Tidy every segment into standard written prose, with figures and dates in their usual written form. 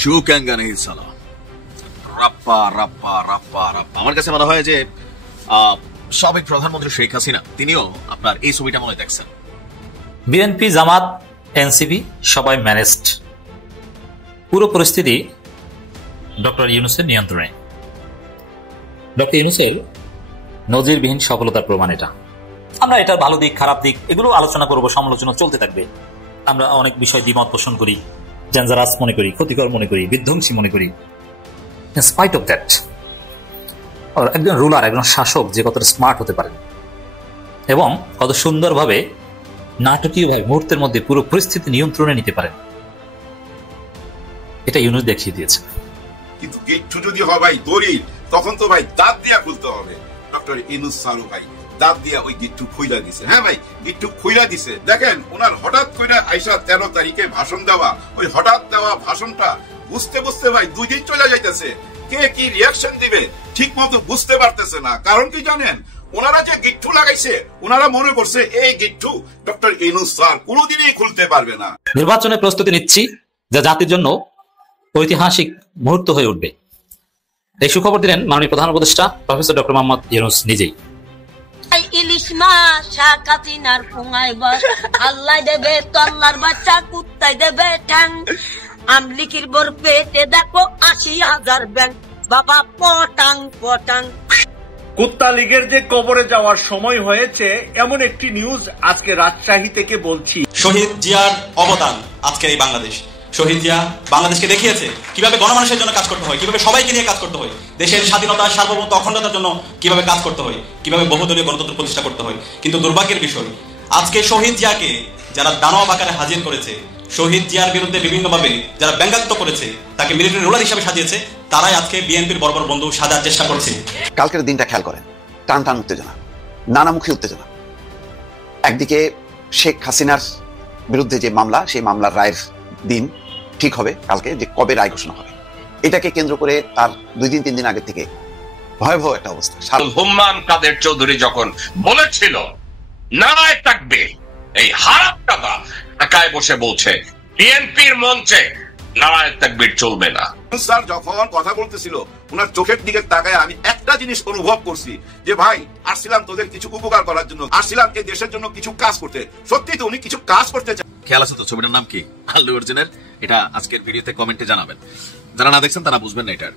ঝুঁকেঙ্গা নেই সালা। রাপ্পা রাপ্পা রাপ্পা রাপ্পা। আমার কাছে মনে হয় যে সাবেক প্রধানমন্ত্রী শেখ হাসিনা তিনিও আপনার এই ছবিটা মনে দেখছেন। বিএনপি, জামাত, এনসিপি সবাই ম্যানেজড। পুরো পরিস্থিতি ডক্টর ইউনূসের নিয়ন্ত্রণে। ডক্টর ইউনূসের নজিরবিহীন সফলতার প্রমাণ এটা। আমরা এটার ভালো দিক, খারাপ দিক এগুলো আলোচনা করব, সমালোচনা চলতে থাকবে। আমরা অনেক বিষয় দ্বিমত পোষণ করি, ডেঞ্জারাস মনে করি, ক্ষতিকর মনে করি, বিধ্বংসী মনে করি। ইন স্পাইট অফ দ্যাট, একজন রুলার, একজন শাসক যে কতটা স্মার্ট হতে পারেন এবং কত সুন্দরভাবে নাটকীয়ভাবে মুহূর্তের মধ্যে পুরো পরিস্থিতি নিয়ন্ত্রণে নিতে পারেন, এটা ইউনূস দেখিয়ে দিয়েছে। কিন্তু গেট্টু যদি হয় ভাই দড়ির, তখন তো ভাই দাঁত দিয়া খুলতে হবে। ডক্টর ইউনূস স্যার ভাই দাঁত দিয়া ওই গেট্টু খুইলা দিছে। হ্যাঁ ভাই, গেট্টু খুইলা দিছে। দেখেন ওনার হঠাৎ করে আইসা 13 তারিখে ভাষণ দেওয়া, ওই হঠাৎ দেওয়া ভাষণটা বুঝতে বুঝতে ভাই 2 দিন চলে যাইতেছে। কে কি রিয়াকশন দিবে ঠিক মতো বুঝতে পারতেছে না। কারণ কি জানেন, ওনারা যে গিট্টু লাগাইছে, ওনারা মনে করছে এই গিট্টু ডক্টর ইউনূস স্যার কোনোদিনই খুলতে পারবে না। নির্বাচনের প্রস্তুতি নিচ্ছি যা জাতির জন্য ঐতিহাসিক মুহূর্ত হয়ে উঠবে, এই সুখবর দিলেন মাননীয় প্রধান উপদেষ্টা প্রফেসর ডক্টর মোহাম্মদ ইউনূস নিজেই। ইলিশ মাছ শাক হাসিনার পুঙায় বাস, আল্লাহ দেবে তল্লার বাচ্চা, কুত্তাই দেবে ঠ্যাং। আমলিকির বর পেটে দেখো 80,000 ব্যাংক, বাবা পটাং পটাং। কুত্তা লীগের যে কবরে যাওয়ার সময় হয়েছে এমন একটি নিউজ আজকে রাজশাহী থেকে বলছি। শহীদ জিয়ার অবদান আজকের এই বাংলাদেশ। শহীদ জিয়া বাংলাদেশকে দেখিয়েছে কিভাবে গণমানুষের জন্য কাজ করতে হয়, কিভাবে সবাইকে নিয়ে কাজ করতে হয়, দেশের স্বাধীনতা, সার্বভৌমত্ব, অখণ্ডতার জন্য কিভাবে কাজ করতে হয়, কিভাবে বহুদলীয় গণতন্ত্র প্রতিষ্ঠা করতে হয়। কিন্তু দুর্ভাগ্যের বিষয়, আজকে শহীদ জিয়াকে যারা দানব আকারে হাজির করেছে, শহীদ জিয়ার বিরুদ্ধে বিভিন্নভাবে যারা ব্যঙ্গাত্ব করেছে, তাকে মিলিটারি রুলার হিসেবে সাজিয়েছে, তারাই আজকে বিএনপির বড় বড় বন্ধু সাজার চেষ্টা করছে। কালকের দিনটা খেয়াল করেন, টান টান উত্তেজনা, নানামুখী উত্তেজনা। একদিকে শেখ হাসিনার বিরুদ্ধে যে মামলা, সেই মামলার রায়ের দিন ঠিক হবে কালকে, যে কবে রায় ঘোষণা হবে, এটাকে কেন্দ্র করে তার 2-3 দিন আগে থেকে ভয়াবহ একটা অবস্থা। হুম্মান কাদের চৌধুরী যখন বলেছিল নারায় থাকবে, এই হারামটা ঢাকায় বসে বলছে বিএনপির মঞ্চে নারায় তাকবীর চলবে না। স্যার যখন কথা বলতেছিল, ওনার চোখের দিকে তাকায় আমি একটা জিনিস অনুভব করছি যে ভাই আসছিলাম তোদের কিছু উপকার করার জন্য, আসছিলাম এই দেশের জন্য কিছু কাজ করতে। সত্যি তো উনি কিছু কাজ করতে চান। খেয়াল আছে তো ছবিটার নাম কি? আল্লু অর্জুনের। এটা আজকের ভিডিওতে কমেন্টে জানাবেন, যারা না দেখছেন তারা বুঝবেন না এটার।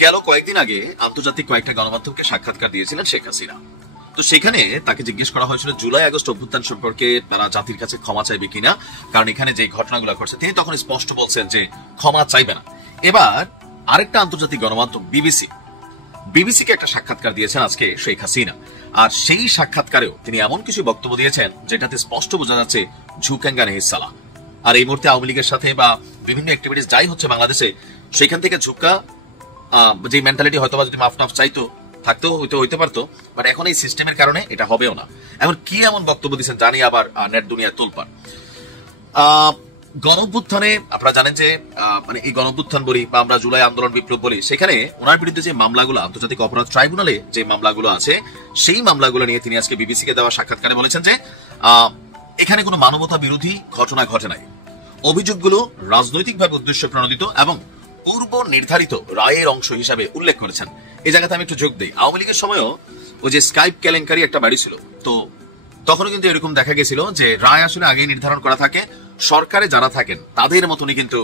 গেল কয়েকদিন আগে আন্তর্জাতিক কয়েকটা গণমাধ্যমকে সাক্ষাৎকার দিয়েছিলেন শেখ হাসিনা। তো সেখানে তাকে জিজ্ঞেস করা হয়েছিল জুলাই আগস্ট অভ্যুত্থান সম্পর্কে তারা জাতির কাছে ক্ষমা চাইবে কিনা, কারণ এখানে যে ঘটনাগুলো ঘটছে তিনি তখন স্পষ্ট বলছেন যে ক্ষমা চাইবে না। এবার আরেকটা আন্তর্জাতিক গণমাধ্যম বিবিসিকে একটা সাক্ষাৎকার দিয়েছেন আজকে শেখ হাসিনা। আর সেই সাক্ষাৎকারেও তিনি এমন কিছু বক্তব্য দিয়েছেন যেটাতে স্পষ্ট বোঝা যাচ্ছে ঝুঁকেঙ্গা নেই সালা। আর এই মুহূর্তে আওয়ামী লীগের সাথে বা বিভিন্ন অ্যাক্টিভিটিস যাই হচ্ছে বাংলাদেশে, সেখান থেকে ঝুঁকা যে মেন্টালিটি হয়তো বা যদি মাফ চাইতো থাকতেও হইতে পারতো, বাট এখন এই সিস্টেমের কারণে এটা হবেও না। এখন কি এমন বক্তব্য দিচ্ছেন জানি, আবার নেট দুনিয়া তোলপাড়। গণঅভ্যুত্থানে আপনারা জানেন যে মানে এই গণঅভ্যুত্থান বলি বা আমরা জুলাই আন্দোলন বিপ্লব বলি, সেখানে ওনার বিরুদ্ধে যে মামলাগুলো আন্তর্জাতিক অপরাধ ট্রাইব্যুনালে যে মামলাগুলো আছে, সেই মামলাগুলো নিয়ে তিনি আজকে বিবিসিকে দেওয়া সাক্ষাৎকারে বলেছেন যে এখানে কোনো মানবতা বিরোধী ঘটনা ঘটে নাই, অভিযোগগুলো রাজনৈতিকভাবে উদ্দেশ্য প্রণোদিত এবং পূর্ব নির্ধারিত রায়ের অংশ হিসাবে উল্লেখ করেছেন। এই জায়গাতে আমি একটু যোগ দিই, আওয়ামী লীগের সময়ও ওই যে স্কাইপ কেলেঙ্কারি একটা বাড়ি ছিল, তো তখনও কিন্তু এরকম দেখা গেছিল যে রায় আসলে আগেই নির্ধারণ করা থাকে, সরকারে যারা থাকেন তাদের মতনই কিন্তু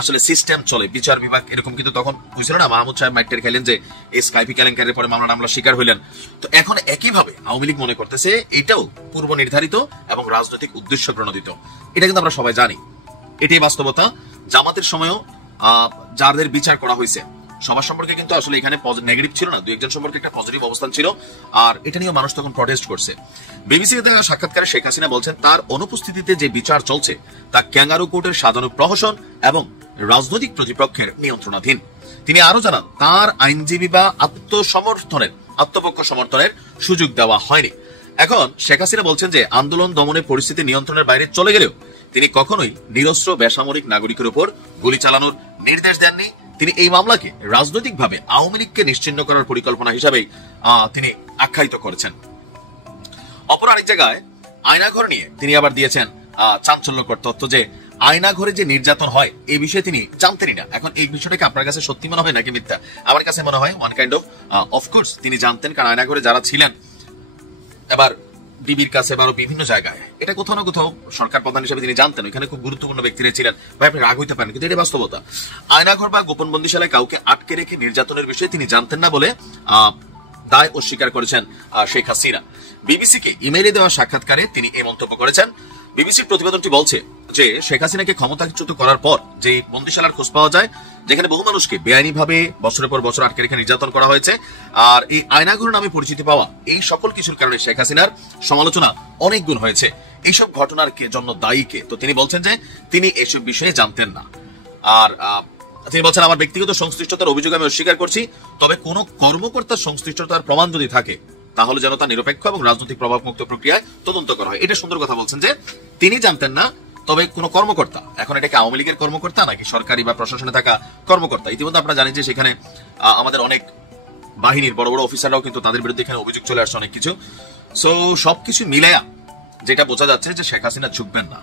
আসলে সিস্টেম চলে, বিচার বিভাগ এরকম কিন্তু তখন বুঝছিল না। মাহমুদ সাহেব মাইটের খাইলেন যে এই স্কাইপি কেলেঙ্কারির পরে মামলা শিকার হইলেন। তো এখন একইভাবে আওয়ামী লীগ মনে করতেছে এটাও পূর্ব নির্ধারিত এবং রাজনৈতিক উদ্দেশ্য প্রণোদিত। এটা কিন্তু আমরা সবাই জানি, এটাই বাস্তবতা। জামাতের সময়ও যাদের বিচার করা হয়েছে সবার সম্পর্কে কিন্তু আসলে এখানে নেগেটিভ ছিল না, 2-1 সম্পর্কে একটা পজিটিভ অবস্থান ছিল, আর এটা নিয়ে মানুষ তখন প্রটেস্ট করছে। বিবিসিতে দেওয়া সাক্ষাৎকারে শেখ হাসিনা বলছেন তার অনুপস্থিতিতে যে বিচার চলছে তা ক্যাঙ্গারু কোর্টের সাজানো প্রহসন এবং রাজনৈতিক প্রতিপক্ষের নিয়ন্ত্রণাধীন। তিনি আরো জানান তার আইনজীবী বা আত্মপক্ষ সমর্থনের সুযোগ দেওয়া হয়নি। এখন শেখ হাসিনা বলছেন যে আন্দোলন দমনের পরিস্থিতি নিয়ন্ত্রণের বাইরে চলে গেলেও তিনি কখনোই নিরস্ত্র বেসামরিক নাগরিকের উপর গুলি চালানোর নির্দেশ দেননি। তিনি এই মামলাকে রাজনৈতিকভাবে আওয়ামী লীগকে নিশ্চিহ্ন করার পরিকল্পনা হিসাবে তিনি আখ্যায়িত করেছেন। অপর আরেক জায়গায় আয়নাঘর নিয়ে তিনি আবার দিয়েছেন চাঞ্চল্যকর তথ্য যে আয়না ঘরে যে নির্যাতন হয় এই বিষয়ে তিনি জানতেনই না। এখন এই বিষয়টাকে আপনার কাছে সত্যি মনে হয় নাকি মিথ্যা? আমার কাছে মনে হয় ওয়ান কাইন্ড অফ কোর্স তিনি জানতেন, কারণ আয়না ঘরে যারা ছিলেন এবার ডিবির কাছে বা বিভিন্ন জায়গায় এটা কোথাও না কোথাও সরকার প্রধান হিসেবে তিনি জানতেন, ওইখানে খুব গুরুত্বপূর্ণ ব্যক্তিরা ছিলেন। ভাই আপনি রাগ হইতে পারেন, কিন্তু এটা বাস্তবতা। আয়নাঘর বা গোপন বন্দিশালায় কাউকে আটকে রেখে নির্যাতনের বিষয়ে তিনি জানতেন না বলে দায় অস্বীকার করেছেন শেখ হাসিনা। বিবিসিকে ইমেইলে দেওয়া সাক্ষাৎকারে তিনি এই মন্তব্য করেছেন। বিবিসির প্রতিবেদনটি বলছে যে শেখ হাসিনাকে ক্ষমতাচ্যুত করার পর যে বন্দিশালার খোঁজ পাওয়া যায়, যেখানে বহু মানুষকে বেআইনিভাবে বছরের পর বছর আটকে রেখে নির্যাতন করা হয়েছে, আর এই আয়নাঘর নামে পরিচিতি পাওয়া, এই সকল কিছুর কারণে শেখ হাসিনার সমালোচনা অনেক গুণ হয়েছে। এইসব ঘটনার জন্য দায়ী কে? তো তিনি বলছেন যে তিনি এসব বিষয়ে জানতেন না। আর তিনি বলছেন, আমার ব্যক্তিগত সংশ্লিষ্টতার অভিযোগ আমি অস্বীকার করছি, তবে কোন কর্মকর্তার সংশ্লিষ্টতার প্রমাণ যদি থাকে তাহলে যেন তা নিরপেক্ষ এবং রাজনৈতিক প্রভাবমুক্ত প্রক্রিয়ায় তদন্ত করা হয়। এটা সুন্দর কথা বলছেন যে তিনি জানতেন না, তবে কোন কর্মকর্তা, এখন এটাকে আওয়ামী লীগের কর্মকর্তা নাকি সরকারি বা প্রশাসনে থাকা কর্মকর্তা, ইতিমধ্যে আপনারা জানেন যে সেখানে আমাদের অনেক বাহিনীর বড় বড় অফিসাররাও কিন্তু তাদের বিরুদ্ধে এখানে অভিযোগ চলে আসছে অনেক কিছু। সো সবকিছু মিলায়া যেটা বোঝা যাচ্ছে যে শেখ হাসিনা ঝুঁকবেন না,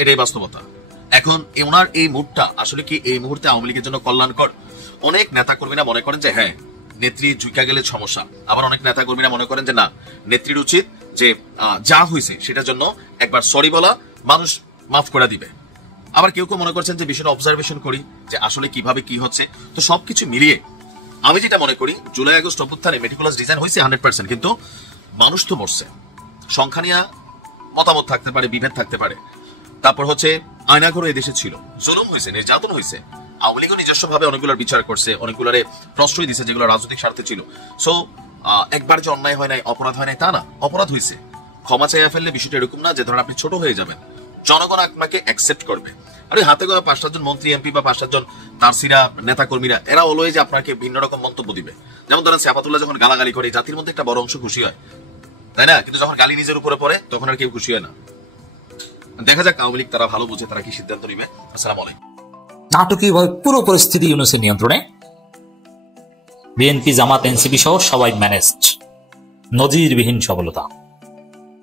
এটাই বাস্তবতা। এখন ওনার এই মুডটা আসলে কি এই মুহূর্তে আওয়ামী লীগের জন্য কল্যাণকর? অনেক নেতা কর্মীরা মনে করেন যে হ্যাঁ, নেত্রী ঝুঁকা গেলে সমস্যা। আবার অনেক নেতা কর্মীরা মনে করেন যে না, নেত্রীর উচিত যে যা হয়েছে সেটার জন্য একবার সরি বলা, মানুষ মাফ করে দিবে। আবার কেউ কেউ মনে করছেন যে বিষয়টা অবজারভেশন করি যে আসলে কিভাবে কি হচ্ছে। তো সবকিছু মিলিয়ে আমি যেটা মনে করি, জুলাই আগস্ট অভ্যুত্থানে মেটিকুলাস ডিজাইন হয়েছে 100%, কিন্তু মানুষ তো মরছে। সংখ্যা নিয়ে মতামত থাকতে পারে, বিভেদ থাকতে পারে। তারপর হচ্ছে আয়নাঘর এই দেশে ছিল, জুলুম হয়েছে, নির্যাতন হয়েছে। আওয়ামী লীগও নিজস্ব ভাবে অনেকগুলোর বিচার করছে, অনেকগুলোরে প্রশ্রয় দিচ্ছে যেগুলো রাজনৈতিক স্বার্থে ছিল। সো একবার যে অন্যায় হয় নাই, অপরাধ হয় নাই তা না, অপরাধ হয়েছে। ক্ষমা চাইয়া ফেললে বিষয়টা এরকম না যে ধরেন আপনি ছোট হয়ে যাবেন, জনগণ আপনাকে অ্যাকসেপ্ট করবে। আর ওই হাতে গোনা 5-7 মন্ত্রী এমপি বা 5-7 তারসিরা নেতা কর্মীরা এরা অলওয়েজ আপনাকে ভিন্ন রকম মন্তব্য দিবে। যেমন ধরেন সাফাতুল্লাহ যখন গালাগালি করে জাতির মধ্যে একটা বড় অংশ খুশি হয়, তাই না? কিন্তু যখন গালি নিজের উপরে পড়ে তখন আর কেউ খুশি হয় না। দেখা যাক আওয়ামী লীগ তারা ভালো বুঝে তারা কি সিদ্ধান্ত নিবে। আসসালামু আলাইকুম। নাটকীয়ভাবে পুরো পরিস্থিতি ইউনূসের নিয়ন্ত্রণে, বিএনপি জামাত এনসিপি সহ সবাই ম্যানেজড, নজিরবিহীন সফলতা।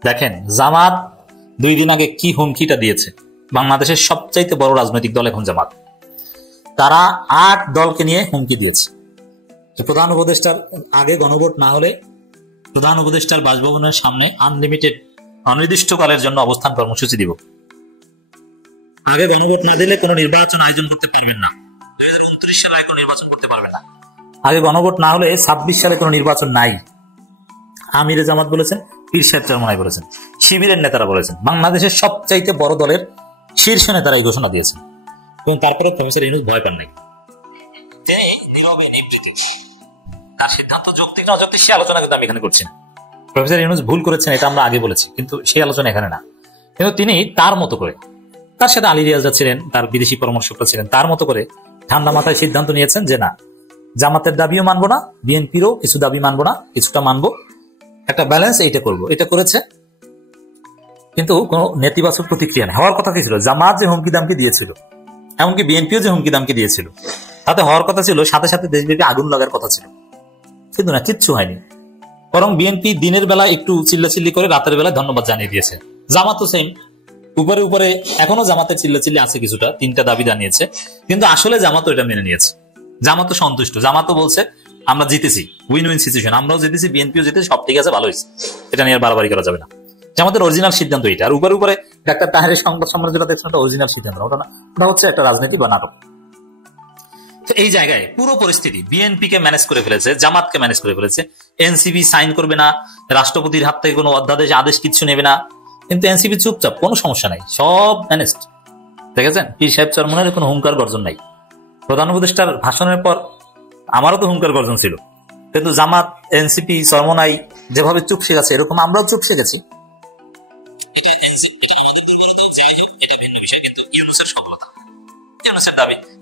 দেখেন জামাত 2 দিন আগে কি হুমকিটা দিয়েছে। বাংলাদেশের সবচাইতে বড় রাজনৈতিক দল এখন জামাত, তারা 8 দলকে নিয়ে হুমকি দিয়েছে। প্রধান উপদেষ্টার আগে গণভোট না হলে প্রধান উপদেষ্টার বাসভবনের সামনে আনলিমিটেড অনির্দিষ্টকালের জন্য অবস্থান কর্মসূচি দিব। আগে গণভোট না দিলে কোনো নির্বাচন আয়োজন করতে পারবেন না। 2029 সালে কোনো নির্বাচন করতে পারবেন না। আগে গণভোট না হলে 26 সালে কোনো নির্বাচন নাই। আমিরে জামাত বলেছেন, পীর সাহেব চরমনাই বলেছেন, শিবিরের নেতারা বলেছেন, বাংলাদেশের সবচাইতে বড় দলের শীর্ষ নেতারা এই ঘোষণা দিয়েছেন। এবং তারপরে প্রফেসর ইউনূস ভয় পান নাই। তিনি নীরবে নিবৃত্তি, তার সিদ্ধান্ত যৌক্তিক না অযৌক্তিক সে আলোচনা কিন্তু আমি এখানে করছি না। প্রফেসর ইউনূস ভুল করেছেন এটা আমরা আগে বলেছি, কিন্তু সেই আলোচনা এখানে না। কিন্তু তিনি তার মতো করে, তার সাথে আলী রিয়াজা ছিলেন, তার বিদেশি পরামর্শকরা ছিলেন, তার মতো করে ঠান্ডা মাথায় সিদ্ধান্ত নিয়েছেন যে না, জামাতের দাবিও মানবো না, বিএনপিরও কিছু দাবি মানবো না, কিছুটা মানবো, একটা ব্যালেন্স এইটা করবো। এটা করেছে, কিন্তু কোন নেতিবাচক প্রতিক্রিয়া নেই। হওয়ার কথা কি ছিল? জামাত যে হুমকি দামকি দিয়েছিল, এমনকি বিএনপিও যে হুমকি দামকি দিয়েছিল, তাতে হওয়ার কথা ছিল সাথে সাথে দেশব্যাপী আগুন লাগার কথা ছিল, কিন্তু না, কিচ্ছু হয়নি। বরং বিএনপি দিনের বেলা একটু চিল্লাচিল্লি করে রাতের বেলা ধন্যবাদ জানিয়ে দিয়েছে। জামাত তো সেম, উপরে উপরে এখনো জামাতের চিল্লাচিল্লি আছে কিছুটা, 3টা দাবি জানিয়েছে, কিন্তু আসলে জামাত এটা মেনে নিয়েছে। জামাত সন্তুষ্ট, জামাত বলছে আমরা জিতেছি, উইন উইন সিচুয়েশন, আমরাও জিতেছি, বিএনপিও জিতেছি, সব ঠিক আছে, ভালো হয়েছে, এটা নিয়ে আর বাড়াবাড়ি করা যাবে না। জামাতের অরিজিনাল সিদ্ধান্ত এটা। আর উপরে উপরে ডাক্তার তাহেরের সংবাদ সম্মেলন যেটা দেখছেন, ওটা অরিজিনাল সিদ্ধান্ত, ওটা না, ওটা হচ্ছে একটা রাজনীতি বা নাটক। তো এই জায়গায় পুরো পরিস্থিতি বিএনপি কে ম্যানেজ করে ফেলেছে, জামাতকে ম্যানেজ করে ফেলেছে। এনসিপি সাইন করবে না, রাষ্ট্রপতির হাত থেকে কোনো অধ্যাদেশ আদেশ কিচ্ছু নেবে না, কিন্তু এনসিপি চুপচাপ, কোনো সমস্যা নাই, সব ম্যানেজড। দেখেছেন পীর সাহেব চরমনের কোনো হুঙ্কার গর্জন নাই। প্রধান উপদেষ্টার ভাষণের পর আমারও তো হুঙ্কার গর্জন ছিল, কিন্তু জামাত, এনসিপি, চরমনাই যেভাবে চুপসে গেছে, এরকম আমরাও চুপসে গেছি।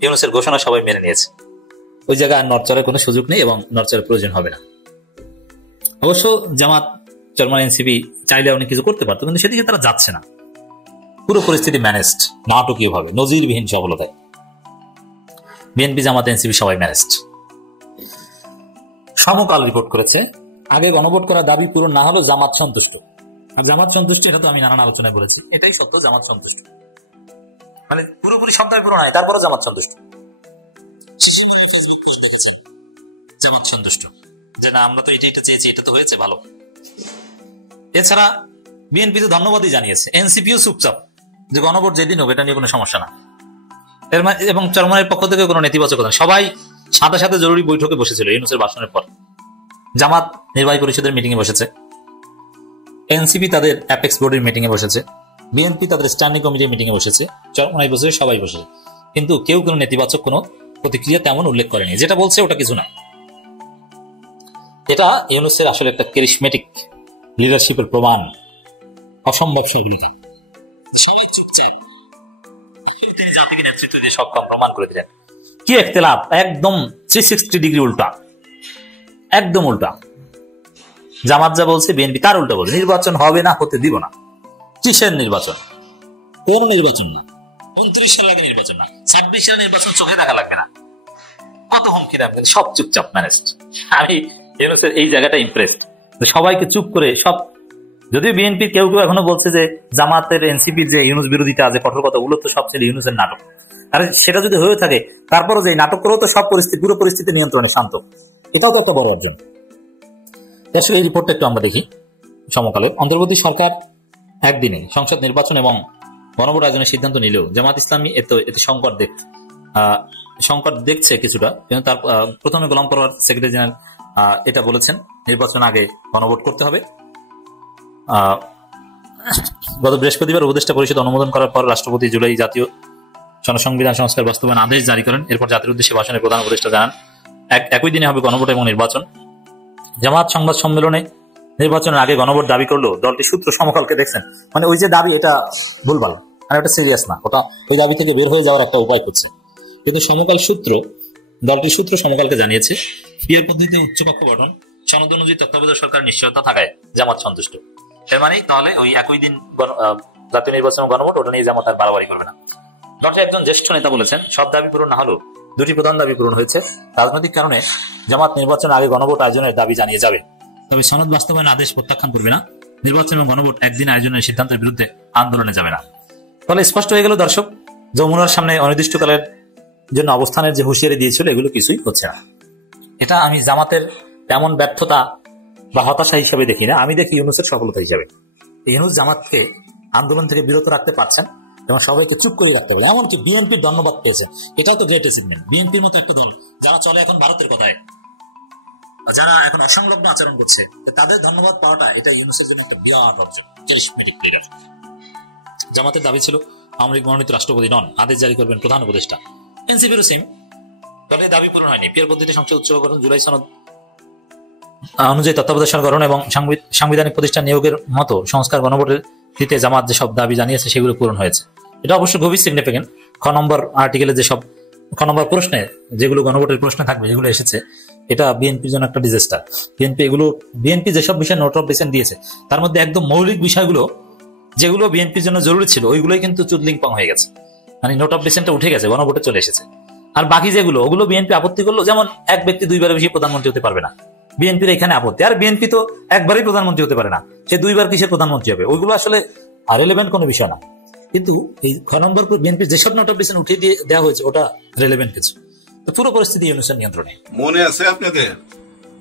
ইউনূসের ঘোষণা সবাই মেনে নিয়েছে। ওই জায়গায় আর নড়চড়ের কোনো সুযোগ নেই এবং নড়চড়ের প্রয়োজন হবে না। অবশ্য জামাত, চরমনাই, এনসিপি চাইলে অনেক কিছু করতে পারতো, কিন্তু সেদিকে তারা যাচ্ছে না। পুরো পরিস্থিতি ম্যানেজড, নাটকীয় ভাবে, নজিরবিহীন সফলতায়। বিএনপি, জামাত, এনসিপি সবাই ম্যানেজড। সমকাল রিপোর্ট করেছে, আগে গণভোট করার দাবি পূরণ না হলেও জামাত সন্তুষ্ট। আর জামাত সন্তুষ্ট, এটা তো আমি নানান আলোচনায় বলেছি, এটাই সত্য, জামাত সন্তুষ্ট। মানে পুরোপুরি সব দাবি পূরণ হয়, তারপরে জামাত সন্তুষ্ট, জামাত সন্তুষ্ট যে না আমরা তো এটা চেয়েছি, এটা তো হয়েছে ভালো। এছাড়া বিএনপি তো ধন্যবাদই জানিয়েছে, এনসিপিও চুপচাপ যে গণভোট যেদিন হবে এটা নিয়ে কোনো সমস্যা না, এবং চরমনের পক্ষ থেকে কোনো নেতিবাচকতা। সবাই সাথে সাথে জরুরি বৈঠকে বসেছিল ইউনূসের ভাষণের পর। জামাত নির্বাহী পরিষদের মিটিং এ বসেছে, এনসিপি তাদের অ্যাপেক্স বোর্ডের মিটিং এ বসেছে, বিএনপি তাদের স্ট্যান্ডিং কমিটির মিটিং এ বসেছে, চরমনায় বসে সবাই বসেছে, কিন্তু কেউ কোনো নেতিবাচক কোনো প্রতিক্রিয়া তেমন উল্লেখ করেনি। যেটা বলছে ওটা কিছু না। এটা ইউনূসের আসলে একটা ক্যারিসমেটিক লিডারশিপের প্রমাণ, অসম্ভব সফলতা। সবাই চুপচাপ, তিনি জাতিকে নেতৃত্ব দিয়ে সক্ষম প্রমাণ করে দিলেন। কি ইখতিলাফ, একদম 360 ডিগ্রি উল্টা, একদম উল্টা। জামাত যা বলছে বিএনপি তার উল্টা বলছে, নির্বাচন হবে না, হতে দিব না। কিসের নির্বাচন? কোন নির্বাচন না, 29 সাল আগে নির্বাচন না, 26 সালে নির্বাচন চোখে দেখা লাগবে না। কত হুমকি দেন, কিন্তু সব চুপচাপ ম্যানেজড। আমি ইউনূসের এই জায়গাটা ইমপ্রেসড, সবাইকে চুপ করে সব। যদিও বিএনপির কেউ কেউ এখনো বলছে যে জামাতের এনসিপির যে ইউনূস বিরোধিতা আছে, কঠোর কথা, ওগুলো তো সব ছিল ইউনূসের নাটক। আর সেটা যদি হয়ে থাকে, তারপরও যে নাটক করেও তো সব পরিস্থিতি, পুরো পরিস্থিতি নিয়ন্ত্রণে শান্ত, এটাও তো একটা বড় অর্জন। আসলে এই রিপোর্টটা একটু আমরা দেখি। সমকালে অন্তর্বর্তী সরকার একদিনে সংসদ নির্বাচন এবং গণভোট আয়োজনের সিদ্ধান্ত নিলেও জামাত ইসলামী এতে সংকট দেখছে কিছুটা। কিন্তু তার প্রথমে গোলাম পরোয়ার সেক্রেটারি জেনারেল এটা বলেছেন, নির্বাচন আগে গণভোট করতে হবে। গত বৃহস্পতিবার উপদেষ্টা পরিষদ অনুমোদন করার পর রাষ্ট্রপতি জুলাই জাতীয় জনসংবিধান সংস্কার বাস্তবায়ন আদেশ জারি করেন। এরপর জাতির উদ্দেশ্যে ভাষণে প্রধান উপদেষ্টা জানান একই দিনে হবে গণভোট এবং নির্বাচন। জামাত সংবাদ সম্মেলনে নির্বাচনের আগে গণভোট দাবি করলো দলটি সূত্র সমকালকে দেখছেন, মানে ওই যে দাবি এটা ভুলভাল, মানে ওটা সিরিয়াস না, ওটা ওই দাবি থেকে বের হয়ে যাওয়ার একটা উপায় করছে। কিন্তু দলটির সূত্র সমকালকে জানিয়েছে পিয়ার পদ্ধতিতে উচ্চকক্ষ গঠন, সনদ অনুযায়ী তত্ত্বাবধায়ক সরকার নিশ্চয়তা থাকায় জামাত সন্তুষ্ট। এর মানে তাহলে ওই একই দিন জাতীয় নির্বাচন গণভোট, ওটা নিয়ে জামাত আর বাড়াবাড়ি করবে না। দলটির একজন জ্যেষ্ঠ নেতা বলেছেন, সব দাবি পূরণ না হলেও দুটি প্রধান দাবি পূরণ হয়েছে। রাজনৈতিক কারণে জামাত নির্বাচন আগে গণভোট আয়োজনের দাবি জানিয়ে যাবে, তবে সনদ বাস্তবায়ন আদেশ প্রত্যাখ্যান করবে না। নির্বাচন এবং গণভোট একদিন আয়োজনের সিদ্ধান্তের বিরুদ্ধে আন্দোলনে যাবে না। তাহলে স্পষ্ট হয়ে গেল দর্শক, যমুনার সামনে অনির্দিষ্টকালের জন্য অবস্থানের যে হুঁশিয়ারি দিয়েছিল এগুলো কিছুই হচ্ছে না। এটা আমি জামাতের তেমন ব্যর্থতা বা হতাশা হিসেবে দেখি না, আমি দেখি ইউনূসের সফলতা হিসেবে। ইউনূস জামাতকে আন্দোলন থেকে বিরত রাখতে পারছেন এবং সবাইকে চুপ করে রাখতে পারে, এমনকি বিএনপির ধন্যবাদ পেয়েছেন। এটাও তো গ্রেট অ্যাচিভমেন্ট। বিএনপির মতো একটা দল যারা চলে এখন ভারতের কথায়, যারা এখন অসংলগ্ন আচরণ করছে, তাদের ধন্যবাদ পাওয়াটা এটা ইউনূসের জন্য একটা বিরাট অর্জন, ক্যারিসমেটিক লিডার। জামাতের দাবি ছিল আওয়ামী লীগ মনোনীত রাষ্ট্রপতি নন, আদেশ জারি করবেন প্রধান উপদেষ্টা। এনসিপিরও সেম, দলের দাবি পূরণ হয়নি। পিয়ার পদ্ধতিতে সংসদ উৎসর্গ গঠন, জুলাই সনদ অনুযায়ী তত্ত্বাবধায়ক সরকার গঠন এবং সাংবিধানিক প্রতিষ্ঠান নিয়োগের মতো সংস্কার গণভোটের দিতে জামাত যেসব দাবি জানিয়েছে সেগুলো পূরণ হয়েছে। এটা অবশ্য খুবই সিগনিফিকেন্ট। খ নম্বর আর্টিকেলে যেসব খ নম্বর প্রশ্নে যেগুলো গণভোটের প্রশ্ন থাকবে যেগুলো এসেছে, এটা বিএনপির জন্য একটা ডিজাস্টার। বিএনপি যেসব বিষয়ে নোট অফ ডিসেন্ট দিয়েছে তার মধ্যে একদম মৌলিক বিষয়গুলো যেগুলো বিএনপির জন্য জরুরি ছিল ওইগুলোই কিন্তু চুদলিংপং হয়ে গেছে, মানে নোট অফ ডিসেন্টটা উঠে গেছে, গণভোটে চলে এসেছে। আর বাকি যেগুলো ওগুলো বিএনপি আপত্তি করলো, যেমন এক ব্যক্তি দুইবারের বেশি প্রধানমন্ত্রী হতে পারবে না, বিএনপির এখানে আপত্তি। আর বিএনপি তো একবারই প্রধানমন্ত্রী হতে পারে না, সে দুইবার কিসের প্রধানমন্ত্রী হবে? ওইগুলো আসলে রেলেভেন্ট কোনো বিষয় না। কিন্তু এই খ নম্বর বিএনপির যেসব নোট অফ ডিসেন্ট উঠিয়ে দিয়ে দেওয়া হয়েছে ওটা রেলেভেন্ট কিছু। তো পুরো পরিস্থিতি ইউনূসের নিয়ন্ত্রণে। মনে আছে আপনাদের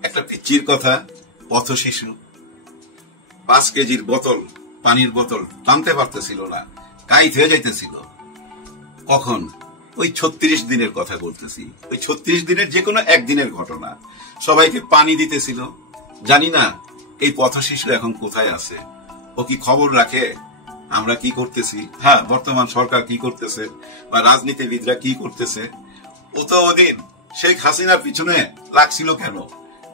একটা পিচ্চির কথা, পথ শিশু 5 কেজির বোতল, পানির বোতল টানতে পারতেছিল না, কাইত হয়ে যাইতেছিল। কখন? ওই 36 দিনের কথা বলতেছি। ওই 36 দিনের যে কোনো একদিনের ঘটনা। সবাইকে পানি দিতেছিল। জানি না এই পথ শিশু এখন কোথায় আছে, ও কি খবর রাখে আমরা কি করতেছি? হ্যাঁ, বর্তমান সরকার কি করতেছে বা রাজনীতিবিদরা কি করতেছে? ও তো ওদিন শেখ হাসিনার পিছনে লাগছিল কেন?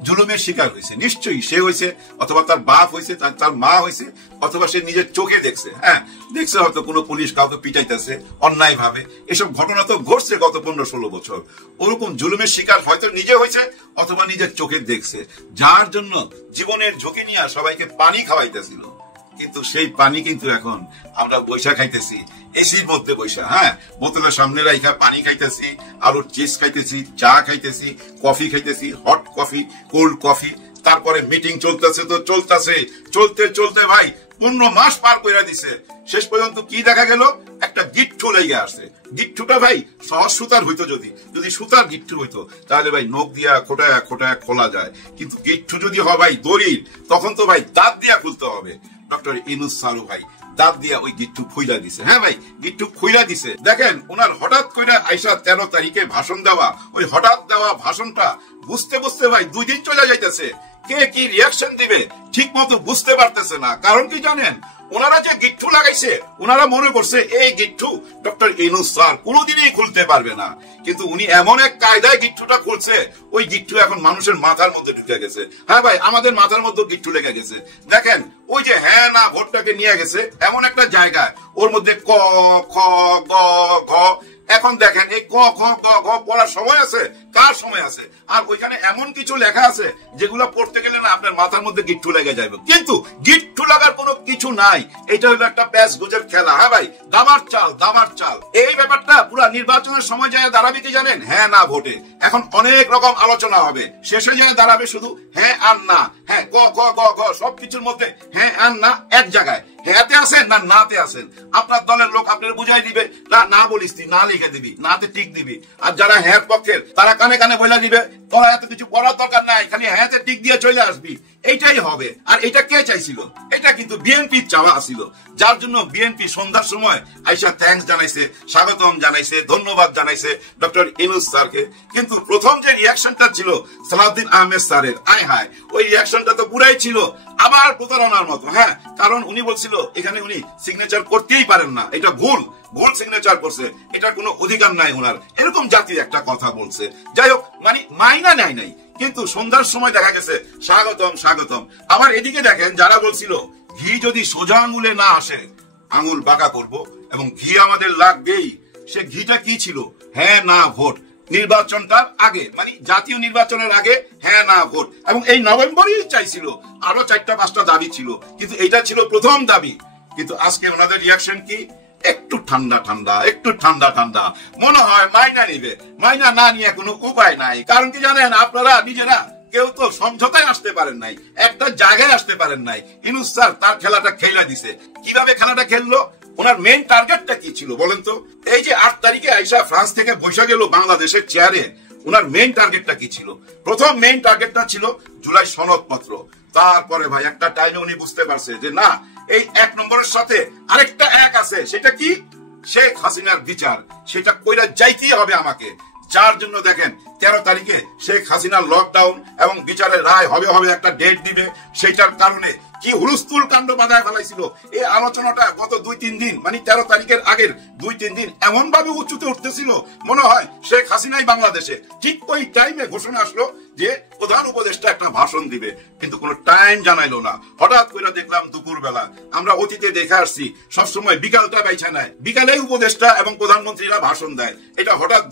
জুলুমের শিকার হয়েছে, নিশ্চয়ই সে হয়েছে, অথবা তার বাপ হয়েছে, তার মা হয়েছে, অথবা সে নিজের চোখে দেখছে। হ্যাঁ, দেখছে হয়তো কোনো পুলিশ কাউকে পিটাইতেছে অন্যায় ভাবে। এসব ঘটনা তো ঘটছে গত 15-16 বছর। ওরকম জুলুমের শিকার হয়তো নিজে হয়েছে অথবা নিজের চোখে দেখছে, যার জন্য জীবনের ঝুঁকি নিয়ে সবাইকে পানি খাওয়াইতেছিল। কিন্তু সেই পানি কিন্তু এখন আমরা বৈশা খাইতেছি, এসির মধ্যে বৈশা। হ্যাঁ, বোতলের সামনে রাইখা পানি খাইতেছি, আলুর চিপস খাইতেছি, চা খাইতেছি, কফি খাইতেছি, হট কফি, কোল্ড কফি। তারপরে মিটিং চলতেছে তো চলতেছে, চলতে চলতে ভাই 15 মাস পার করে দিছে, শেষ পর্যন্ত কি দেখা গেল, একটা গিট্টু লেগে আসছে। গিট্টুটা ভাই সহজ সুতার হইতো, যদি সুতার গিট্টু হইতো তাহলে ভাই নখ দিয়া খোটায় খোটায় খোলা যায়, কিন্তু গিট্টু যদি হয় ভাই দড়ির, তখন তো ভাই দাঁত দিয়া খুলতে হবে। ডক্টর ইউনূস স্যার ভাই দাঁত দিয়া ওই গিট্টু খুইলা দিছে। হ্যাঁ ভাই, গিট্টু খুইলা দিছে। দেখেন ওনার হঠাৎ করে আইসা 13 তারিখে ভাষণ দেওয়া, ওই হঠাৎ দেওয়া ভাষণটা বুঝতে বুঝতে ভাই 2 দিন চলে যাইতেছে। কে কি রিয়াকশন দিবে ঠিক মতো বুঝতে পারতেছে না। কারণ কি জানেন, ওনারা যে গিট্টু লাগাইছে, ওনারা মনে করছে এই গিট্টু ডক্টর ইউনূস স্যার কোনোদিনই খুলতে পারবে না, কিন্তু উনি এমন এক কায়দায় গিট্টুটা খুলছে, ওই গিট্টু এখন মানুষের মাথার মধ্যে ঢুকে গেছে। হ্যাঁ ভাই, আমাদের মাথার মধ্যে গিট্টু লেগে গেছে। দেখেন ওই যে হ্যাঁ না ভোটটাকে নিয়ে গেছে এমন একটা জায়গায়, ওর মধ্যে ক খ গ ঘ, এখন দেখেন এই ক খ গ ঘ পড়ার সময় আছে, কার সময় আছে? আর ওইখানে এমন কিছু লেখা আছে যেগুলো পড়তে গেলে না আপনার মাথার মধ্যে গিট্টু লেগে যাবে, কিন্তু গিট্টু লাগার কোনো কিছু নাই। এটা হলো একটা প্যাচ গুজের খেলা। হ্যাঁ ভাই, দাবার চাল। এই ব্যাপারটা পুরো নির্বাচনের সময় যায় দাঁড়াবে কি জানেন, হ্যাঁ না ভোটে। এখন অনেক রকম আলোচনা হবে, শেষে যায় দাঁড়াবে শুধু হ্যাঁ আর না, হ্যাঁ ক খ গ ঘ সবকিছুর মধ্যে হ্যাঁ আর না এক জায়গায়। হ্যাঁতে আছেন না নাতে আছেন, আপনার দলের লোক আপনার বুঝাই দিবে, না বলিস না লিখে দিবি, নাতে টিক দিবি। আর যারা হ্যাঁ পক্ষের তারা কানে কানে বলে দিবে তোরা এত কিছু করার দরকার নাই, খালি হ্যাঁতে টিক দিয়ে চলে আসবি। এইটাই হবে। আর এটা কে চাইছিল? এটা কিন্তু বিএনপির চাওয়া ছিল, যার জন্য বিএনপি সন্ধ্যার সময় আইসা থ্যাঙ্কস জানাইছে, স্বাগতম জানাইছে, ধন্যবাদ জানাইছে ডক্টর ইউনূস স্যারকে। কিন্তু প্রথম যে রিয়াকশনটা ছিল সালাউদ্দিন আহমেদ স্যারের, আয় হায়, ওই রিয়াকশনটা তো পুরাই ছিল আবার প্রতারণার মতো। হ্যাঁ, কারণ উনি বলছিল এখানে উনি সিগনেচার করতেই পারেন না, এটা ভুল সিগনেচার করছে, এটার কোনো অধিকার নাই ওনার, এরকম জাতির একটা কথা বলছে। যাই হোক, মানে মাইনা নেয় নাই, কিন্তু সন্ধ্যার সময় দেখা গেছে স্বাগতম। আবার এদিকে দেখেন যারা বলছিল ঘি যদি সোজা আঙুলে না আসে আঙুল বাঁকা করব এবং ঘি আমাদের লাগবেই, সে ঘিটা কি ছিল? হ্যাঁ না ভোট। নির্বাচনটার আগে, মানে জাতীয় নির্বাচনের আগে হ্যাঁ না ভোট, এবং এই নভেম্বরেই চাইছিল। আরো 4-5টা দাবি ছিল, কিন্তু এটা ছিল প্রথম দাবি। কিন্তু আজকে ওনাদের রিয়াকশন কি? একটু ঠান্ডা। মনে হয় মাইনা নিবে, মাইনা না নিয়ে কোনো উপায় নাই। কারণ কি জানেন, আপনারা নিজেরা কেউ তো সমঝোতায় আসতে পারেন নাই, একটা জায়গায় আসতে পারেন নাই। ইউনূস স্যার তার খেলাটা খেলা দিছে। কিভাবে খেলাটা খেললো? ওনার মেইন টার্গেটটা কি ছিল বলেন তো? এই যে 8 তারিখে আইসা ফ্রান্স থেকে বসে গেল বাংলাদেশের চেয়ারে, ওনার মেইন টার্গেটটা কি ছিল? প্রথম মেইন টার্গেটটা ছিল জুলাই সনদপত্র। তারপরে ভাই একটা টাইমে উনি বুঝতে পারছে যে না, এই 1 নম্বরের সাথে আরেকটা 1 আছে, সেটা কি? শেখ হাসিনার বিচার, সেটা কইরা যাইতেই হবে আমাকে। যার জন্য দেখেন 13 তারিখে শেখ হাসিনার লকডাউন এবং বিচারের রায় হবে একটা ডেট দিবে, সেটার কারণে কি হুলস্থুল কাণ্ড বাঁধায় ফেলাইছিল। এই আলোচনাটা গত 2-3 দিন, মানে 13 তারিখের আগের 2-3 দিন এমন ভাবে উচ্চতে উঠতেছিল, মনে হয় শেখ হাসিনাই বাংলাদেশে। ঠিক ওই টাইমে ঘোষণা আসলো যে প্রধান উপদেষ্টা একটা ভাষণ দিবে, কিন্তু কোনো টাইম জানাইলো না। হঠাৎ করে দেখলাম দুপুর বেলা। আমরা অতীতে দেখে আসছি সবসময় বিকালটা বাইছা নেয়, বিকালেই উপদেষ্টা এবং প্রধানমন্ত্রীরা ভাষণ দেয়। এটা হঠাৎ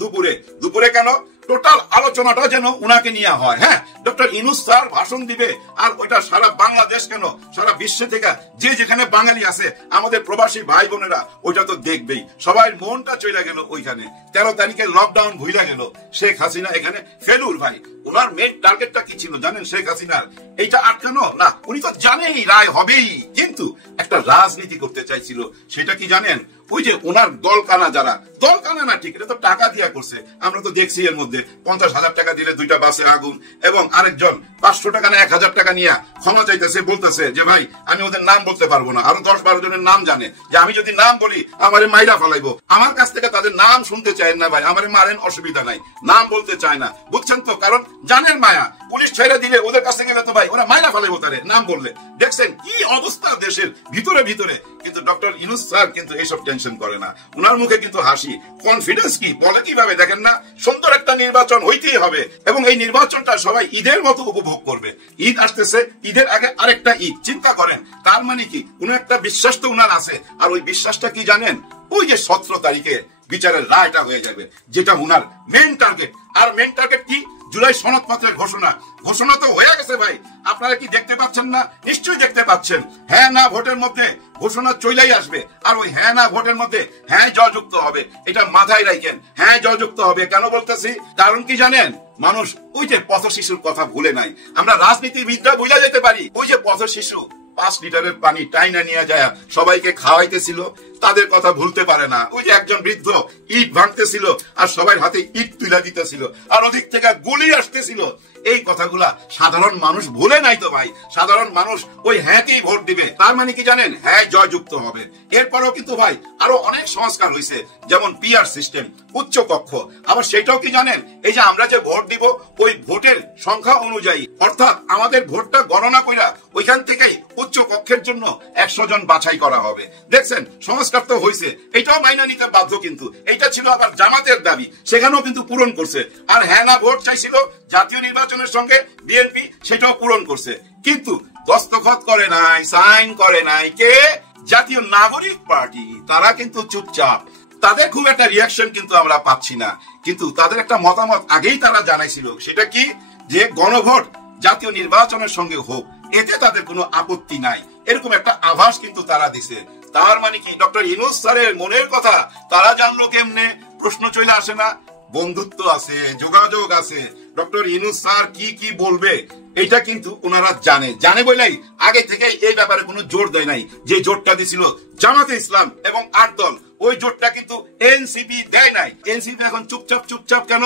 দুপুরে কেন? টোটাল আলোচনাটা যেন উনাকে নিয়ে হয়। হ্যাঁ, ডক্টর ইউনূস স্যার ভাষণ দিবে, আর ওইটা সারা বাংলাদেশ কেন, সারা বিশ্ব থেকে যে যেখানে বাঙালি আছে, আমাদের প্রবাসী ভাই বোনেরা ওইটা তো দেখবেই। সবাই মনটা চলে গেল ওইখানে। 13 তারিখে লকডাউন ভুলে গেল। শেখ হাসিনা এখানে ফেলুর ভাই। ওনার মেইন টার্গেটটা কি ছিল জানেন? শেখ হাসিনার এইটা আটকানো না, উনি তো জানেই রায় হবেই, কিন্তু একটা রাজনীতি করতে চাইছিল। সেটা কি জানেন? ওই যে ওনার দলকানা, যারা দলকানা না ঠিক, এটা তো টাকা দিয়া করছে। আমরা তো দেখছি এর মধ্যে 50,000 টাকা দিলে 2টা বাসে আগুন, এবং আরেকজন 500 টাকা না 1000 টাকা নিয়ে ক্ষমা চাইতেছে, বলতেছে যে ভাই আমি ওদের নাম বলতে পারবো না। আরো 10-12 জনের নাম জানে যে আমি যদি নাম বলি আমারে মাইরা ফেলাইবো। আমার কাছ থেকে তাদের নাম শুনতে চায় না ভাই, আমারে মারেন, অসুবিধা নাই, নাম বলতে চায় না, বুঝছেন তো? কারণ জানেন মায়া, পুলিশ ছেড়ে দিলে ওদের কাছ থেকে তো ভাই ওরা মাইরা ফেলাইবো তারে নাম বললে। দেখছেন কি অবস্থা দেশের ভিতরে। কিন্তু ডক্টর ইউনূস স্যার কিন্তু এইসব টেনশন করে না। উনার মুখে কিন্তু হাসি, কনফিডেন্স কি বলে কিভাবে দেখেন না? সুন্দর একটা নির্বাচন হইতেই হবে, এবং এই নির্বাচনটা সবাই ঈদের মতো উপভোগ করবে। ঈদ আসতেছে, ঈদের আগে আরেকটা ঈদ, চিন্তা করেন। তার মানে কি কোন একটা বিশ্বাস তো উনার আছে। আর ওই বিশ্বাসটা কি জানেন? ওই যে 17 তারিখে বিচারের রায়টা হয়ে যাবে, যেটা উনার মেইন টার্গেট। আর মেইন টার্গেট কি? জুলাই সনদপত্রের ঘোষণা তো হয়ে গেছে ভাই। আপনারা কি দেখতে পাচ্ছেন না? নিশ্চয়ই দেখতে পাচ্ছেন। হ্যাঁ না ভোটের মধ্যে ঘোষণা চলেই আসবে, আর ওই হ্যাঁ না ভোটের মধ্যে হ্যাঁ যুক্ত হবে। এটা মাথায় রাখেন, হ্যাঁ যুক্ত হবে। কেন বলতেছি? কারণ কি জানেন? মানুষ ওই যে পথ শিশুর কথা ভুলে নাই। আমরা রাজনীতিবিদরা ভুলে যেতে পারি, ওই যে পথ শিশু 5 লিটারের পানি টাইনা নিয়ে যায় সবাইকে খাওয়াইতেছিল, তাদের কথা ভুলতে পারে না। ওই যে একজন বৃদ্ধ ইট ভাঙতেছিল আর সবাই হাতে ইট তুলে দিতেছিল আর ওদিক থেকে গুলি আসতেছিল, এই কথাগুলা সাধারণ মানুষ ভুলে নাই তো ভাই। সাধারণ মানুষ ওই হ্যাঁকেই ভোট দিবে। তার মানে কি জানেন, হ্যাঁ জয়যুক্ত হবে। এরপরও কিন্তু ভাই আরো অনেক সংস্কার হয়েছে, যেমন পিআর সিস্টেম, উচ্চ কক্ষ। আবার সেটাও কি জানেন, এই যে আমরা যে ভোট দিব ওই ভোটের সংখ্যা অনুযায়ী, অর্থাৎ আমাদের ভোটটা গণনা কইরা ওইখান থেকেই উচ্চ কক্ষের জন্য 100 জন বাছাই করা হবে। দেখছেন সংস্কার তো হয়েছে, এটাও মাইনা নিতে বাধ্য। কিন্তু এটা ছিল আবার জামাতের দাবি, সেখানেও কিন্তু পূরণ করছে। আর হ্যাঁ না ভোট চাইছিল জাতীয় নির্বাচনের সঙ্গে বিএনপি, সেটাও পূরণ করছে। কিন্তু দস্তখত করে নাই, সাইন করে নাই কে? জাতীয় নাগরিক পার্টি। তারা কিন্তু চুপচাপ, তাদের খুব একটা রিয়াকশন কিন্তু আমরা পাচ্ছি না। কিন্তু তাদের একটা মতামত আগেই তারা জানাইছিল, সেটা কি, যে গণভোট জাতীয় নির্বাচনের সঙ্গে হোক, এতে তাদের কোনো আপত্তি নাই, এরকম একটা আভাস কিন্তু তারা দিছে। তার মানে কি ডক্টর ইউনূস স্যারের মনের কথা তারা জানলো কেমনে? প্রশ্ন চলে আসে না? বন্ধুত্ব আছে, যোগাযোগ আছে। ডক্টর ইউনূস স্যার কি কি বলবে এটা কিন্তু ওনারা জানে বলেই আগে থেকে এই ব্যাপারে কোনো জোর দেয় নাই। যে জোরটা দিছিল জামাতে ইসলাম এবং 8 দল, ওই জোরটা কিন্তু এনসিপি দেয় নাই। এনসিপি এখন চুপচাপ কেন?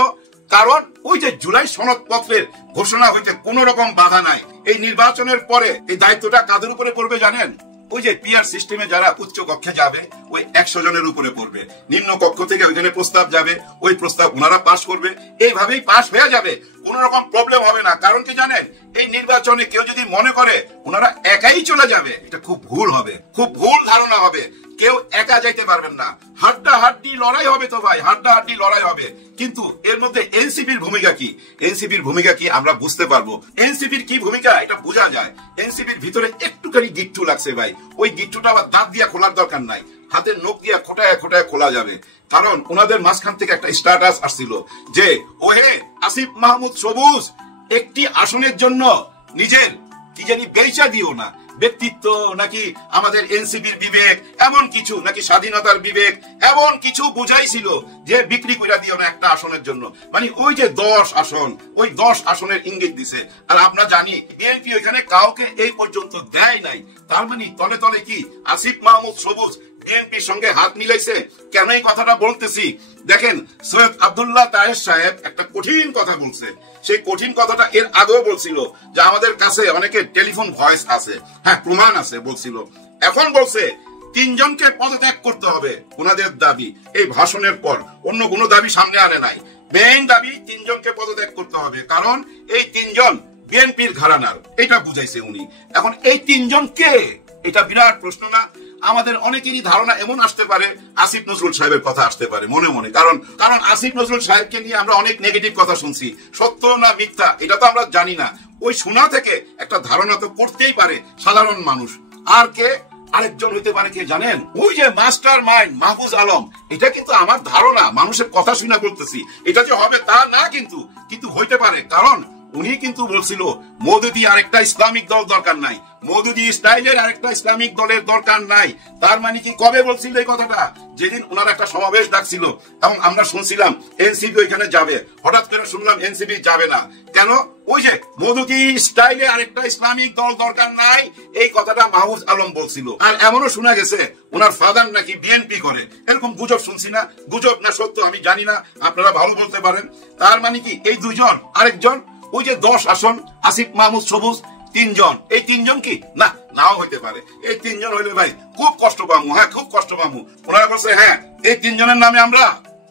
কারণ ওই যে জুলাই সনদপত্রের ঘোষণা হইতে কোন রকম বাধা নাই। এই নির্বাচনের পরে এই দায়িত্বটা কাদের উপরে পড়বে জানেন? ওই যে পিআর সিস্টেমে যারা উচ্চ কক্ষে যাবে ওই 100 জনের উপরে পড়বে। নিম্ন কক্ষ থেকে ওইখানে প্রস্তাব যাবে, ওই প্রস্তাব ওনারা পাশ করবে, এইভাবেই পাশ হয়ে যাবে, কোন রকম প্রবলেম হবে না। কারণ কি জানেন, এই নির্বাচনে কেউ যদি মনে করে ওনারা একাই চলে যাবে, এটা খুব ভুল হবে, খুব ভুল ধারণা হবে। কেউ একা যাইতে পারবেন না, হাড্ডাহাড্ডি লড়াই হবে তো ভাই, হাড্ডাহাড্ডি লড়াই হবে। কিন্তু এর মধ্যে এনসিপির ভূমিকা কি, এনসিপির ভূমিকা কি আমরা বুঝতে পারবো। এনসিপির কি ভূমিকা এটা বোঝা যায়। এনসিপির ভিতরে একটুখানি গিট্টু লাগছে ভাই, ওই গিট্টুটা আবার দাঁত দিয়া খোলার দরকার নাই, হাতের নখ দিয়া খোটায় খোলা যাবে। কারণ ওনাদের মাঝখান থেকে একটা স্ট্যাটাস আসছিল যে ওহে আসিফ মাহমুদ সবুজ, একটি আসনের জন্য নিজের কি জানি বেচা দিও না, ব্যক্তিত্ব নাকি আমাদের এনসিপির বিবেক, এমন কিছু নাকি স্বাধীনতার বিবেক, এমন কিছু বুঝাইছিল যে বিক্রি কইরা দিও না একটা আসনের জন্য। মানে ওই যে 10 আসন, ওই 10 আসনের ইঙ্গিত দিছে। আর আমরা জানি বিএনপি ওইখানে কাউকে এই পর্যন্ত দেয় নাই। তার মানে তলে তলে কি আসিফ মাহমুদ সবুজ বিএনপির সঙ্গে হাত মিলাইছে। কেন এই কথাটা বলতেছি দেখেন, সৈয়দ আব্দুল্লাহ তাহের সাহেব একটা কঠিন কথা বলছে। সেই কঠিন কথাটা এর আগেও বলছিল যে আমাদের কাছে অনেকে টেলিফোন ভয়েস আছে, হ্যাঁ প্রমাণ আছে বলছিল। এখন বলছে 3 জনকে পদত্যাগ করতে হবে, ওনাদের দাবি। এই ভাষণের পর অন্য কোনো দাবি সামনে আনে নাই, মেইন দাবি 3 জনকে পদত্যাগ করতে হবে। কারণ এই 3 জন বিএনপির ঘরানার, এটা বুঝাইছে উনি। এখন এই 3 জন কে, এটা বিরাট প্রশ্ন না? আমাদের অনেকেরই ধারণা এমন আসতে পারে আসিফ নজরুল সাহেবের কথা আসতে পারে মনে মনে। কারণ আসিফ নজরুল সাহেবকে নিয়ে আমরা অনেক নেগেটিভ কথা শুনছি, সত্য না মিথ্যা এটা তো আমরা জানি না। ওই শোনা থেকে একটা ধারণা তো করতেই পারে সাধারণ মানুষ। আর কে আরেকজন হইতে পারে কে জানেন? ওই যে মাস্টার মাইন্ড মাহফুজ আলম। এটা কিন্তু আমার ধারণা, মানুষের কথা শুনে বলতেছি, এটা যে হবে তা না, কিন্তু হইতে পারে। কারণ উনি কিন্তু বলছিল মওদুদি আরেকটা ইসলামিক দল দরকার নাই, মওদুদি স্টাইলের আরেকটা ইসলামিক দলের দরকার নাই। তার মানে কি কবে বলছিল এই কথাটা? যেদিন ওনার একটা সমাবেশ ডাকছিল এবং আমরা শুনছিলাম এনসিপি ওইখানে যাবে। হঠাৎ করে শুনলাম এনসিপি যাবে না, কেন? ওই যে মওদুদি স্টাইলে আরেকটা ইসলামিক দল দরকার নাই, এই কথাটা মাহফুজ আলম বলছিল। আর এমনও শোনা গেছে ওনার ফাদার নাকি বিএনপি করে, এরকম গুজব শুনছি না? গুজব না সত্য আমি জানি না, আপনারা ভালো বলতে পারেন। তার মানে কি এই 2 জন, আরেকজন ওই যে 10 আসন আসিফ মাহমুদ সবুজ, 3 জন, এই 3 জন কি না নাও হইতে পারে। এই 3 জন হইলে ভাই খুব কষ্ট পাবো, হ্যাঁ খুব কষ্ট পাবো। ওনারা বলছে হ্যাঁ এই 3 জনের নামে আমরা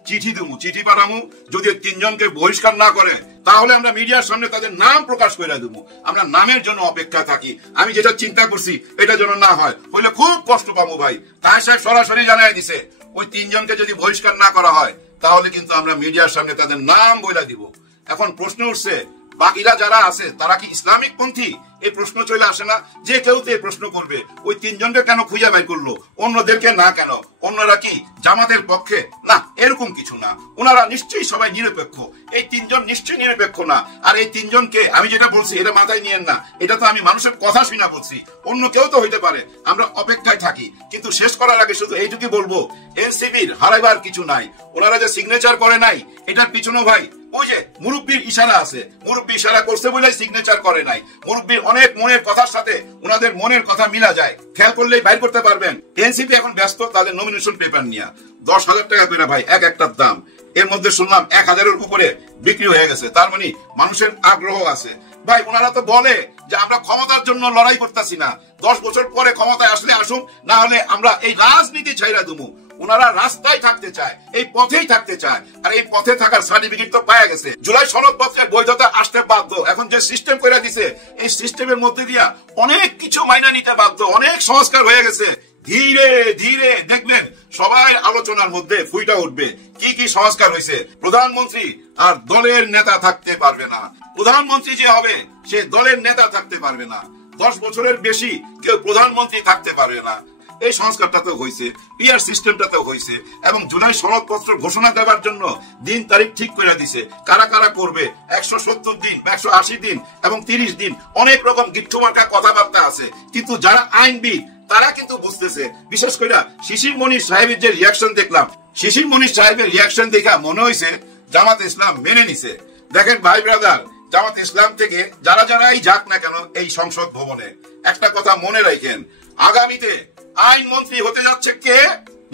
চিঠি দেবো, চিঠি পাঠাবো। যদি 3 জনকে বহিষ্কার না করে তাহলে আমরা মিডিয়ার সামনে তাদের নাম প্রকাশ করে দেবো। আমরা নামের জন্য অপেক্ষা থাকি। আমি যেটা চিন্তা করছি এটা যেন না হয়, হইলে খুব কষ্ট পাবো ভাই। তাই সাহেব সরাসরি জানাই দিছে ওই 3 জনকে যদি বহিষ্কার না করা হয় তাহলে কিন্তু আমরা মিডিয়ার সামনে তাদের নাম বলে দিব। এখন প্রশ্ন উঠছে বাকিরা যারা আছে তারা কি ইসলামিক পন্থী? এই প্রশ্ন চলে আসে না? যে কেউ তো এই প্রশ্ন করবে ওই 3 জনকে কেন খুঁজে বের করলো, অন্যদেরকে না কেন? অন্যরা কি জামাতের পক্ষে? না, এরকম কিছু না। ওনারা নিশ্চয়ই সবাই নিরপেক্ষ। এই 3 জন নিশ্চয়ই নিরপেক্ষ না। আর এই 3 জনকে আমি যেটা বলছি এটা মাথায় নিয়েন না, এটা তো আমি মানুষের কথা শুনে বলছি, অন্য কেউ তো হইতে পারে। আমরা অপেক্ষায় থাকি। কিন্তু শেষ করার আগে শুধু এইটুকুই বলবো, এনসিপির হারাইবার কিছু নাই। ওনারা যে সিগনেচার করে নাই এটার পিছনে ভাই ওই যে মুরব্বীর ইশারা আছে, মুরব্বী ইশারা করছে বলে সিগনেচার করে নাই। মুরব্বীর অনেক মনের কথার সাথে ওনাদের মনের কথা মিলা যায়, খেয়াল করলেই বাইর করতে পারবেন। এনসিপি এখন ব্যস্ত তাদের নমিনেশন পেপার নিয়ে, 10,000 টাকা করে ভাই এক একটার দাম। এর মধ্যে শুনলাম 1,000-এর উপরে বিক্রি হয়ে গেছে, তার মানে মানুষের আগ্রহ আছে। ভাই ওনারা তো বলে যে আমরা ক্ষমতার জন্য লড়াই করতেছি না, 10 বছর পরে ক্ষমতায় আসলে আসুন, না হলে আমরা এই রাজনীতি ছাইরা দেবো। ওনারা রাস্তায় থাকতে চায়, এই পথেই থাকতে চায়, আর এই পথে থাকার সার্টিফিকেট তো পাওয়া গেছে। জুলাই সনদপত্রের বৈধতা আসতে বাধ্য। এখন যে সিস্টেম করে দিছে, এই সিস্টেমের মধ্যে দিয়া অনেক কিছু মাইনা নিতে বাধ্য, অনেক সংস্কার হয়ে গেছে। ধীরে ধীরে দেখবেন সবাই আলোচনার মধ্যে ফুইটা উঠবে কি কি সংস্কার হয়েছে। প্রধানমন্ত্রী আর দলের নেতা থাকতে পারবে না, প্রধানমন্ত্রী যে হবে সে দলের নেতা থাকতে পারবে না, 10 বছরের বেশি কেউ প্রধানমন্ত্রী থাকতে পারবে না। এই সংস্কারটাতেও হয়েছে, পিআর সিস্টেমটাতেও হয়েছে, এবং জুলাই সনদপত্র ঘোষণা দেওয়ার জন্য দিন তারিখ ঠিক করে দিছে, কারা কারা করবে। 170 দিন, 180 দিন এবং 30 দিন, অনেক রকম গিট্টু মার্কা কথাবার্তা আছে। কিন্তু যারা আইনবিদ তারা কিন্তু বুঝতেছে। বিশেষ করে শিশির মনির সাহেবের যে রিয়াকশন দেখলাম, শিশির মনির সাহেবের রিয়াকশন দেখা মনে হয়েছে জামাত ইসলাম মেনে নিছে। দেখেন ভাই ব্রাদার, জামাত ইসলাম থেকে যারাই যাক না কেন এই সংসদ ভবনে, একটা কথা মনে রাখেন, আগামীতে আইনমন্ত্রী হতে যাচ্ছে কে?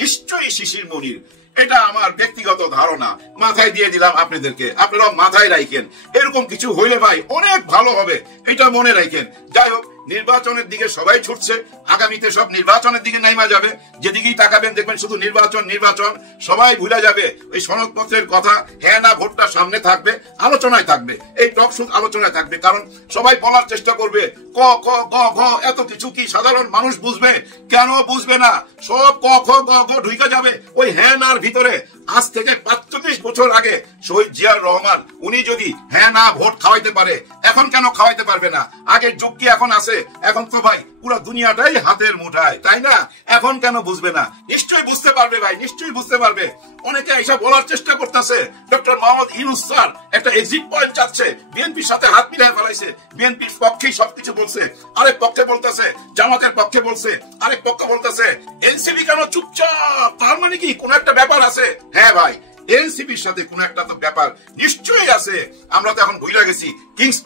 নিশ্চয়ই শিশির মনির। এটা আমার ব্যক্তিগত ধারণা, মাথায় দিয়ে দিলাম আপনাদেরকে, আপনারা মাথায় রাখেন। এরকম কিছু হইলে ভাই অনেক ভালো হবে, এটা মনে রাখেন। যাই হোক, নির্বাচনের দিকে সবাই ছুটছে, আগামীতে সব নির্বাচনের দিকে নাইমা যাবে। যেদিকেই তাকাবেন দেখবেন শুধু নির্বাচন নির্বাচন, সবাই ভুলে যাবে ওই সনদপত্রের কথা। হ্যাঁ না ভোটটা সামনে থাকবে, আলোচনায় থাকবে, এই টক শুধু আলোচনায় থাকবে। কারণ সবাই বলার চেষ্টা করবে ক খ গ ঘ, এত কিছু কি সাধারণ মানুষ বুঝবে? কেন বুঝবে না? সব ক খ গ ঘ ঢুকে যাবে ওই হ্যাঁ নার ভিতরে। আজ থেকে 35 বছর আগে শহীদ জিয়াউর রহমান উনি যদি হ্যাঁ না ভোট খাওয়াইতে পারে, এখন কেন খাওয়াইতে পারবে না? আগের যুগ কি এখন আছে? এখন তো ভাই পুরো দুনিয়াটাই হাতের মুঠায়, তাই না? এখন কেন বুঝবে না? নিশ্চয়ই বুঝতে পারবে ভাই, নিশ্চয়ই বুঝতে পারবে। অনেকে এসে বলার চেষ্টা করতেছে ডক্টর মোহাম্মদ ইউনূস স্যার একটা এক্সিট পয়েন্ট চাচ্ছে, বিএনপির সাথে হাত মিলিয়ে ফেলাইছে, বিএনপির পক্ষেই সবকিছু বলছে, আরেক পক্ষে বলতেছে জামাতের পক্ষে বলছে, আরেক পক্ষ বলতেছে এনসিপি কেন চুপচাপ? তার মানে কি কোন একটা ব্যাপার আছে? হ্যাঁ ভাই, এনসিপির সাথে কোন একটা তো ব্যাপার নিশ্চয়ই আছে। আমরা তো এখন ভুলে গেছি কিংস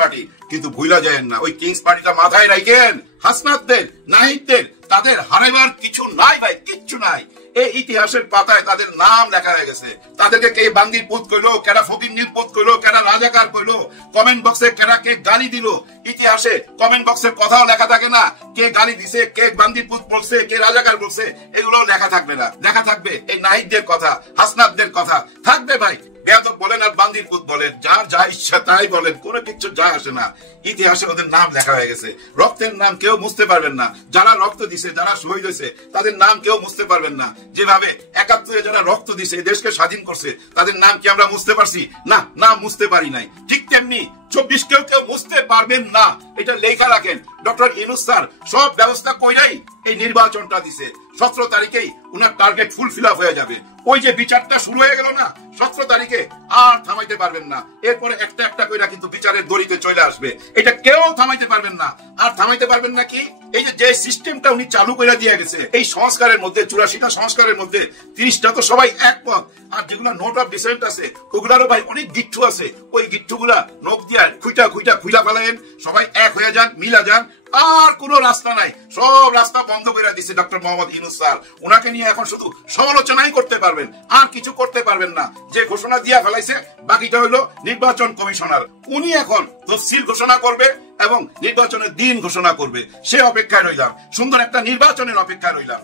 পার্টি, কিন্তু ভুলা যায় না ওই কিংস পার্টিটা মাথায় রাখেন। হাসনাতদের, নাহিদদের, তাদের হারাইবার কিছু নাই ভাই, কিচ্ছু নাই। এই ইতিহাসের পাতায় তাদের নাম লেখা হয়ে গেছে। তাদেরকে কে বান্দির পুত কইলো, কেডা ফকিন্নির পুত কইলো, কেডা রাজাকার কইলো, কমেন্ট বক্সে কেডা কে গালি দিল, ইতিহাসে কমেন্ট বক্সের কথাও লেখা থাকে না। কে গালি দিছে, কে বান্দির পুত বলছে, কে রাজাকার বলছে, এগুলো লেখা থাকবে না। লেখা থাকবে এই নাহিদদের কথা, হাসনাতদের কথা থাকবে ভাই। বেয়াদব বলেন আর বান্দির পুত বলেন, যার যা ইচ্ছা তাই বলেন, কোনো কিছু যায় আসে না। ইতিহাসে ওদের নাম লেখা হয়ে গেছে, রক্তের নাম কেউ মুছতে পারবেন না। যারা রক্ত দিছে, যারা শহীদ হয়েছে, তাদের নাম কেউ মুছতে পারবেন না। যেভাবে 71-এ যারা রক্ত দিছে, এই দেশকে স্বাধীন করছে, তাদের নাম কি আমরা মুছতে পারছি? না, নাম মুছতে পারি নাই। ঠিক তেমনি 24 কেউ মুছতে পারবেন না, এটা লেখা রাখেন। ডক্টর ইউনূস স্যার সব ব্যবস্থা কইরাই এই নির্বাচনটা দিছে। 17 তারিখেই উনার টার্গেট ফুলফিল আপ হয়ে যাবে। ওই যে বিচারটা শুরু হয়ে গেল না 17 তারিখে, আর থামাইতে পারবেন না। এরপরে একটা একটা কইরা কিন্তু বিচারের দড়িতে চলে আসবে, এটা কেউ থামাইতে পারবেন না। আর থামাইতে পারবেন না কি? এই যে সিস্টেমটা উনি চালু করে দিয়ে গেছে, এই সংস্কারের মধ্যে 84টা সংস্কারের মধ্যে 30টা তো সবাই একমত। আর যেগুলো নোট অফ ডিসেন্ট আছে ওগুলারও ভাই অনেক গিট্টু আছে। ওই গিট্টুগুলা নখ দিয়া খুইটা ফেলায়েন, সবাই এক হয়ে যান, মিলা যান। আর কোনো রাস্তা নাই, সব রাস্তা বন্ধ করে দিচ্ছে ডক্টর মোহাম্মদ ইউনূস স্যার। ওনাকে নিয়ে এখন শুধু সমালোচনাই করতে পারবেন, আর কিছু করতে পারবেন না। যে ঘোষণা দিয়া ফেলাইছে, বাকিটা হইলো নির্বাচন কমিশনার। উনি এখন তফসিল ঘোষণা করবে এবং নির্বাচনের দিন ঘোষণা করবে। সে অপেক্ষায় রইলাম, সুন্দর একটা নির্বাচনের অপেক্ষায় রইলাম।